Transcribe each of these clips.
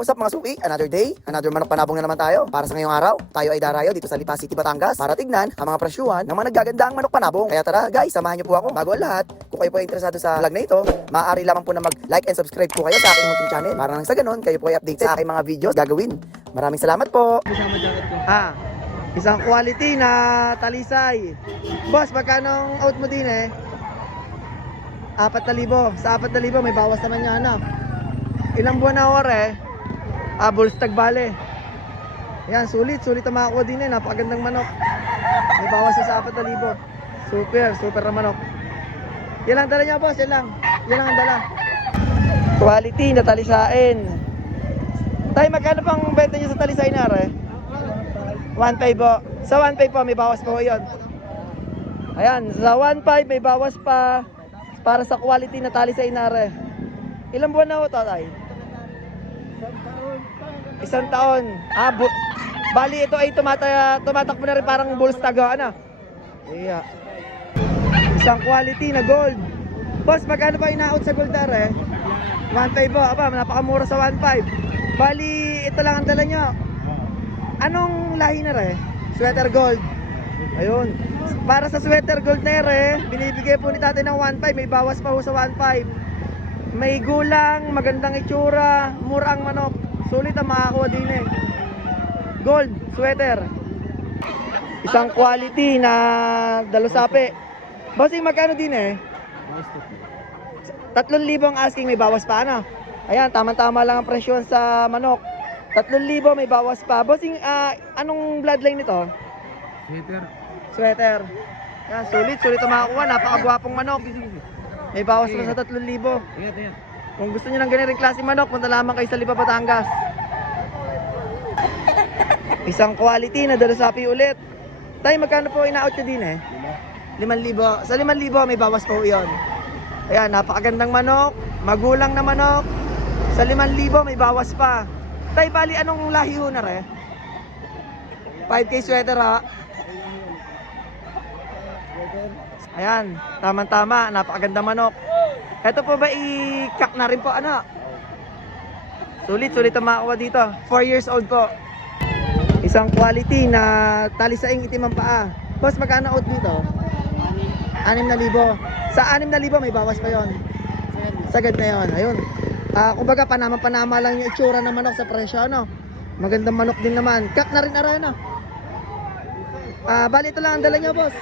what's up mga suki? Another day, another manok panabong na naman tayo. Para sa ngayong araw, tayo ay darayo dito sa Lipa City, Batangas para tignan ang mga presyuhan ng mga naggagandang manok panabong. Kaya tara guys, samahan niyo po ako. Bago ang lahat, kung kayo po ay interesado sa vlog na ito, maaari lamang po na mag-like and subscribe po kayo sa aking YouTube channel. Para nang sa ganun, kayo po ay updated sa aking mga videos gagawin. Maraming salamat po. Isang quality na talisay. Boss, magkano out mo din 4,000. Sa 4,000 may bawas naman yan Ilang buwan na ore Bullstag bale. Yan, sulit ang makakuha din napakagandang manok. May bawas sa 4,000. Super na manok. Yan lang dala niya boss, yan lang ang dala. Quality na talisain. Tay, magkano pang benta niyo sa talisain na 1,500 po. Sa 1,500 po may bawas po yun. Ayan, sa 1,500 may bawas pa para sa quality na talisain na Ilang buwan na ho tay? Isang taon. Bali ito ay tumatakbo na rin parang bullstag Iya. Isang quality na gold. Boss, magkano pa ina-out sa gold 1,500 po. Napakamura sa 1,500. Bali ito lang ang dala nyo. Anong lahi na Sweater gold. Ayun. Para sa sweater gold na binibigay po ni tatay ng 1,500. May bawas pa ho sa 1,500. May gulang, magandang itsura, mura ang manok. Sulit ang makakuha din Gold, sweater. Isang quality na dalusape. Bossing, magkano din 3,000 ang asking, may bawas pa Ayan, tama-tama lang ang presyon sa manok. 3,000 may bawas pa. Bossing, anong bloodline nito? Sweater. Ayan, sulit ang makakuha. Napakagwapong manok. May bawas pa sa 3,000. Kung gusto niyo ng ganitong klaseng manok, punta lamang kayo sa Lipa, Batangas. Isang quality na dalusapi ulit. Tay, magkano po ina-out nyo din 5,000. Sa 5,000 may bawas po yun. Ayan, napakagandang manok. Magulang na manok. Sa 5,000 may bawas pa. Tay, bali anong lahi ho na 5K sweater Ayan, tama-tama, napakaganda manok. Ito po ba i-cock na rin po Sulit ang makakuha dito. 4 years old po. Isang quality na talisaing itim ang paa. Boss, magkano out dito? 6,000. Sa 6,000 may bawas pa yon. Sagad na yon. Ayun. Kumbaga panama lang yung itsura ng manok sa presyo Magandang manok din naman. Cock na rin bali ito lang ang dala niyo, boss.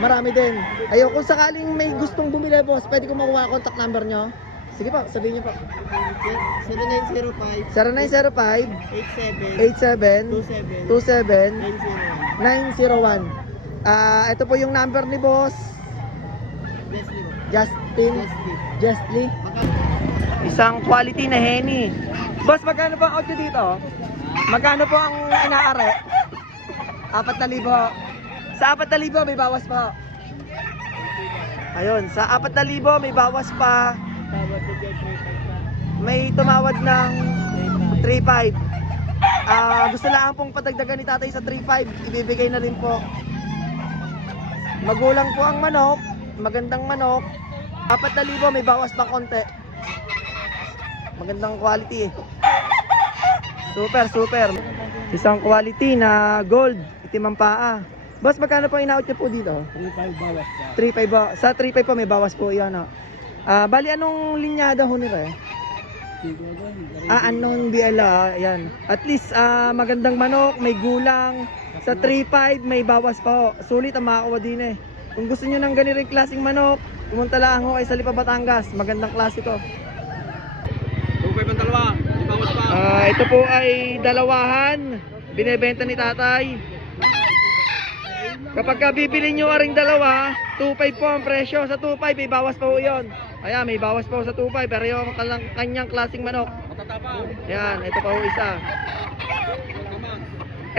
Marami din. Ayun, kung sakaling may gustong bumili, boss, pwede ko makuha contact number nyo. Sige po, sabihin nyo po. 0905 87 27 901. Ito po yung number ni boss Justly. Isang quality na Henny. Boss, magkano po ang auto dito? Magkano po ang inaare? 4,000. Sa 4,000 may bawas pa. Ayun, sa 4,000 may bawas pa. May tumawad ng 3,500. Gusto lang pong padagdagan ni tatay sa 3,500. Ibibigay na rin po. Magulang po ang manok. Magandang manok. 4,000 may bawas pa konti. Magandang quality Super. Isang quality na gold. Itim ang paa. Boss, magkano po in-out nyo po dito? 3,500 bawas pa. 3,500 Sa 3,500 po may bawas po yan bali anong linyada ho nila anong biela yan. At least magandang manok, may gulang. Sa 3,500 may bawas pa ho. Sulit ang makakuha din Kung gusto nyo ng ganitong klaseng manok, pumunta lang ho kayo sa Lipa, Batangas. Magandang klase to. 2,500 ang dalawa, may bawas pa. Ito po ay dalawahan. Binebenta ni tatay. Kapag bibili nyo aring dalawa, 2,500 po ang presyo. Sa 2,500 may bawas pa po yun. Ayan, may bawas pa po sa 2,500. Pero yung kanyang klaseng manok. Matatapang. Ayan, ito pa po isa.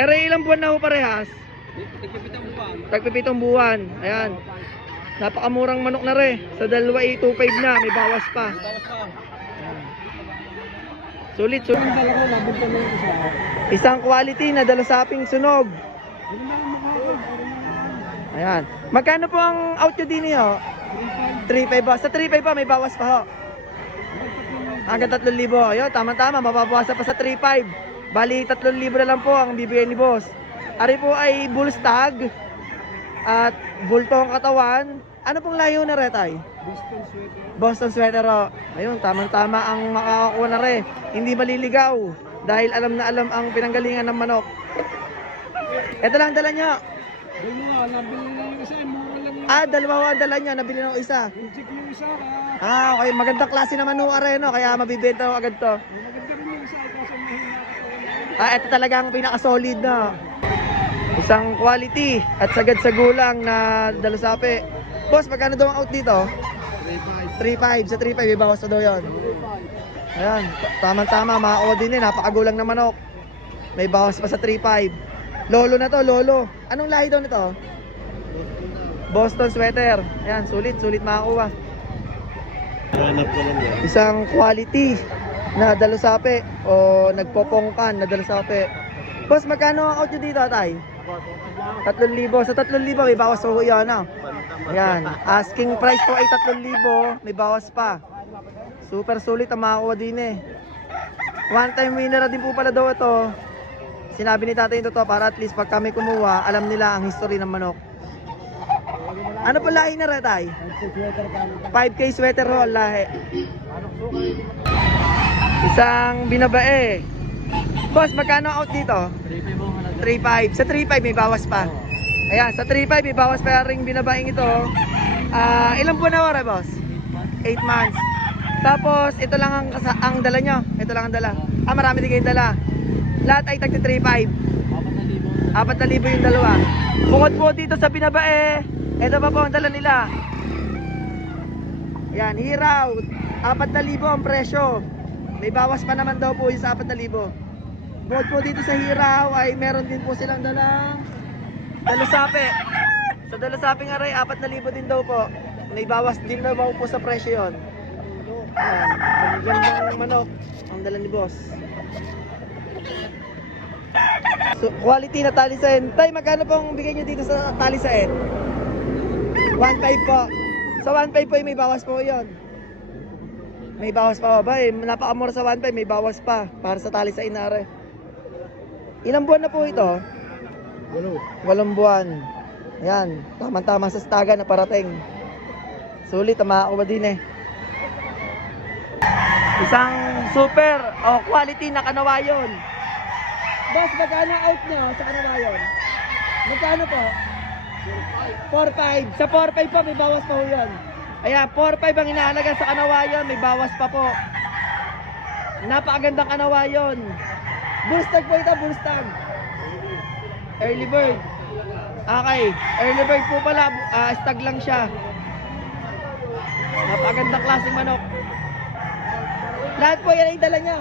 Ilang buwan na po parehas? Tagpipitong buwan. Ayan. Napakamurang manok na Sa dalawa 2,500 na, may bawas pa. Sulit. Isang quality na dalusaping sunog. Ayan. Magkano po ang out nyo din 3,500 Sa 3,500 may bawas pa ho. Hanggang 3,000. Ayun, tama-tama, mababawasan pa sa 3,500. Bali, 3,000 na lang po ang bibigay ni boss. Ari po ay bull stag at bultong katawan. Ano pong layo na retay? Boston sweater. Oh. Ayun, tamang-tama ang makakakuha na re. Hindi maliligaw dahil alam na alam ang pinanggalingan ng manok. Ito lang dala nyo. Doon mo nga, nabili na yung isa, mura lang yung Dalawa ang dala nyo, nabili ng isa. check yung isa. Okay, magandang klase naman ho are, no? Kaya mabibenta ho agad to. Maganda rin yung isa, kasi mahina ka. Ito talagang pinaka-solid na. Isang quality at sagad sa gulang na dalasapi. Boss, magkano daw ang out dito? 3,500. Sa 3,500, may bawas na daw yun. Ayan, tamang-tama, makakuha din eh. Napakagulang na manok. May bawas pa sa 3,500. Lolo na to, lolo. Anong lahi daw nito? Boston sweater. Ayan, sulit makakuha. Hanap ko lang yan. Isang quality na dalusapi o nagpopongkan na dalusapi. Boss, magkano ang out nyo dito, tay? 3,000. Sa 3,000 may bawas po yan, no? Ayan, asking price po ay 3,000, may bawas pa. Super sulit ang makakuha din eh. One time winner na din po pala daw ito. Sinabi ni tatay ito para at least pag kami kumuha, alam nila ang history ng manok. Ano pa lahi na rin, tay? 5K sweater ho, ang lahi. Isang binabae. Boss, magkano out dito? 3,500. Sa 3,500 may bawas pa. Ayan, sa 3,500 may bawas pa ring binabaing ito. Ilang buwan na wala, boss? 8 months. Tapos, ito lang ang dala nyo. Ito lang ang dala. Marami din kayong dala. Lahat ay tagti 3,500. 4,000 yung dalawa. Bukod po dito sa binabae, ito pa po ang dala nila. Yan, hiraw. 4,000 ang presyo. May bawas pa naman daw po yung sa 4,000. Bukod po dito sa hiraw ay meron din po silang dalang dalasapi. Sa dalasaping aray, 4,000 din daw po. May bawas din daw po sa presyo yun. Yan, magandang manok ang dala ni boss. So, quality na talisain. Tay, magkano pong bigay nyo dito sa talisain? 1,500 po. Sa 1,500 po may bawas po yun. May bawas pa ba? Napakamura sa 1,500, may bawas pa para sa talisain na are. Ilang buwan na po ito? 8 buwan. Yan, tama-tama sa staga na parating. Sulit, makakuha din eh. Isang super quality na kanawayon. Boss, magkano out nyo sa kanawayon? Magkano po? 4,500. Sa 4,500 po, may bawas pa po yun. Ayan, 4,500 ang inahalaga sa kanawayon, may bawas pa po. Napakagandang kanawayon. Bullstag po ito, bullstag. Early bird. Okay, early bird po pala, stag lang siya. Napakagandang klaseng manok. Lahat po yan ay dala niya.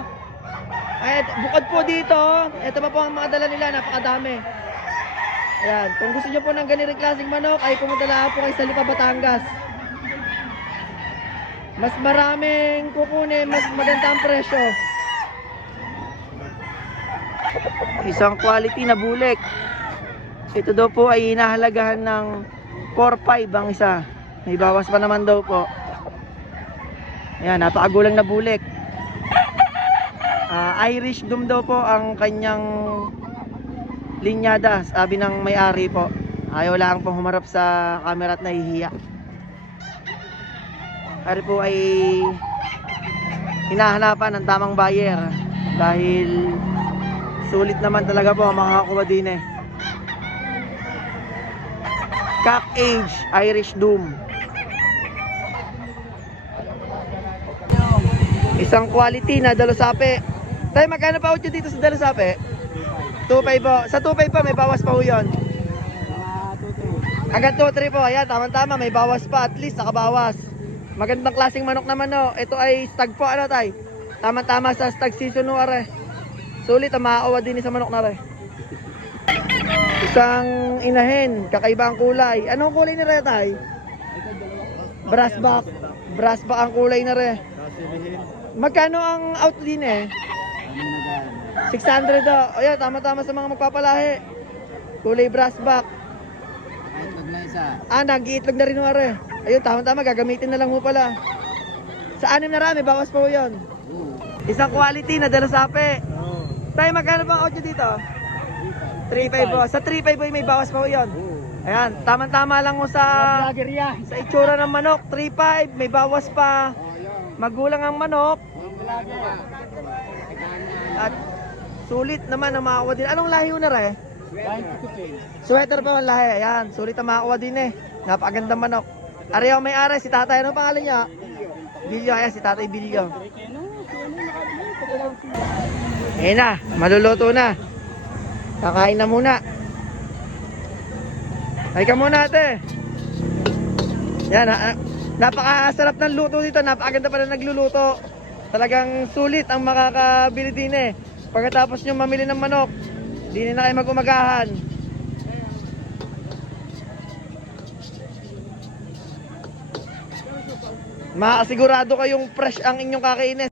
Ay, bukod po dito, ito pa po ang mga dala nila, napakadami. Ayan, kung gusto nyo po ng ganitong klaseng manok, ay pumunta lang po kayo sa Lipa, Batangas. Mas maraming kukunin, mas maganda ang presyo. Isang quality na bulik. Ito daw po ay hinahalagahan ng 4,500 ang isa. May bawas pa naman daw po. Ayan, napakagulang na bulik. Irish Doom daw po ang kanyang linyada, sabi ng may-ari po. Ayaw lang pong humarap sa camera at nahihiya. Ari po ay hinahanapan ng tamang buyer dahil sulit naman talaga po ang makakakuha din eh. Cock Age Irish Doom. Isang quality na dalasapi. Tayo, magkano pa out dito sa dalasapi? 2,500 po. Sa 2,500 pa may bawas pa ho yun. Hanggang 2,300 po. Ayan, tama-tama, may bawas pa. At least nakabawas. Magandang klaseng manok naman no. Ito ay stag po, ano tay? Tama-tama sa stag season no are. Sulit ang makakawa din sa manok na re. Isang inahin, kakaiba ang kulay. Anong kulay na re tay? Brassback. Brassback ang kulay na re. Magkano ang out din eh? 600 daw. Ayan, tama-tama sa mga magpapalahi. Kulay brassback. Nag-iitlog na rin mo are. Ayun, tama-tama, gagamitin na lang mo pala. Sa 6 na rami, bawas pa po yun. Isang quality na dalasape. Tayo, magkano ba ang 8 dito? 3.5 po. Sa 3.5 po may bawas pa po yun. Ayan, tama-tama lang mo sa itsura ng manok. 3.5, may bawas pa. Magulang ang manok. At sulit naman ang makakuha din. Anong lahi na rin? Sweater pa man lahi. Ayan, sulit ang makakuha din eh. Napakaganda manok. Ariyaw may ari, si tatay. Anong pangalan niya? Bilyo. Ayan, si tatay Bilyo. Ayan na, maluluto na. Kakain na muna. Ay ka muna ate. Yan, napakasarap ng luto dito. Napakaganda pa na nagluluto. Talagang sulit ang makakabili din eh. Pagkatapos nyo mamili ng manok, di na kayo mag-umagahan. Makasigurado kayong fresh ang inyong kakainin.